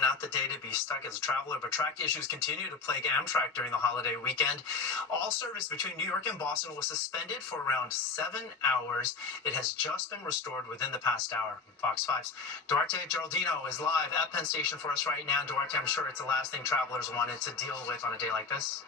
not the day to be stuck as a traveler, but track issues continue to plague Amtrak during the holiday weekend. All service between New York and Boston was suspended for around 7 hours. It has just been restored within the past hour. Fox 5's Duarte Geraldino is live at Penn Station for us right now. Duarte, I'm sure it's the last thing travelers wanted to deal with on a day like this.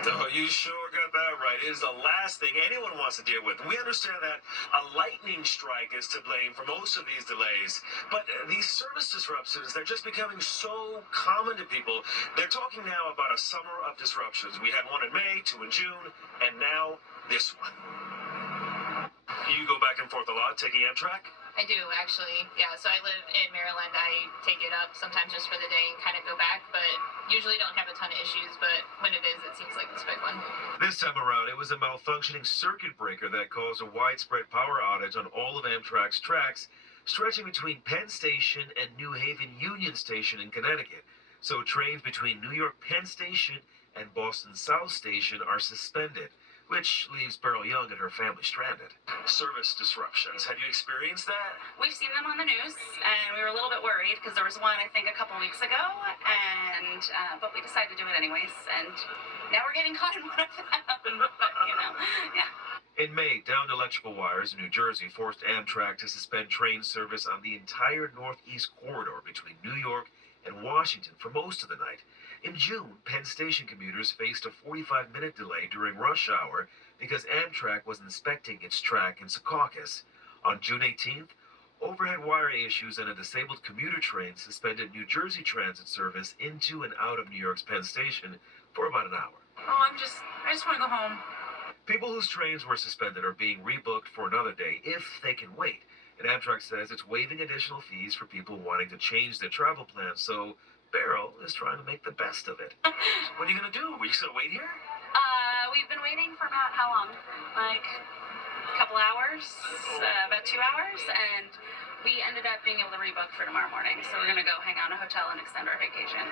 Oh, you sure got that right. It is the last thing anyone wants to deal with. We understand that a lightning strike is to blame for most of these delays, but these service disruptions, they're just becoming so common to people. They're talking now about a summer of disruptions. We had one in May, two in June, and now this one. You go back and forth a lot taking Amtrak? I do, actually. Yeah, so I live in Maryland. I take it up sometimes just for the day and kind of go back, but usually don't have a ton of issues, but when it is, it seems like this big one. This time around, it was a malfunctioning circuit breaker that caused a widespread power outage on all of Amtrak's tracks, stretching between Penn Station and New Haven Union Station in Connecticut. So trains between New York Penn Station and Boston South Station are suspended, which leaves Beryl Young and her family stranded. Service disruptions. Have you experienced that? We've seen them on the news, and we were a little bit worried because there was one, I think, a couple weeks ago, and but we decided to do it anyways, and now we're getting caught in one of them. But, yeah. In May, downed electrical wires in New Jersey forced Amtrak to suspend train service on the entire northeast corridor between New York and Washington for most of the night. In June, Penn Station commuters faced a 45-minute delay during rush hour because Amtrak was inspecting its track in Secaucus. On June 18th, overhead wire issues on a disabled commuter train suspended New Jersey Transit service into and out of New York's Penn Station for about an hour. Oh, I just want to go home. People whose trains were suspended are being rebooked for another day if they can wait. And Amtrak says it's waiving additional fees for people wanting to change their travel plans, so Beryl is trying to make the best of it. What are you going to do? Are you just going to wait here? We've been waiting for about how long? Like a couple hours, about 2 hours, and we ended up being able to rebook for tomorrow morning. So we're going to go hang out in a hotel and extend our vacation.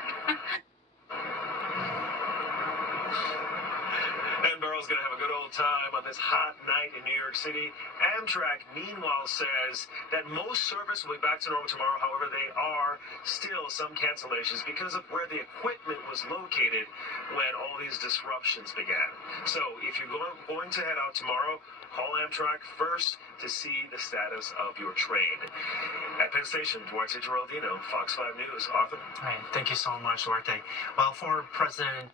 And Beryl's going to have a good old time on this hot night in New York City. Amtrak, meanwhile, says that most service will be back to normal tomorrow. However, they are still some cancellations because of where the equipment was located when all these disruptions began. So if you're going to head out tomorrow, call Amtrak first to see the status of your train. At Penn Station, Duarte Geraldino, Fox 5 News. Arthur? All right, thank you so much, Duarte. Well, former President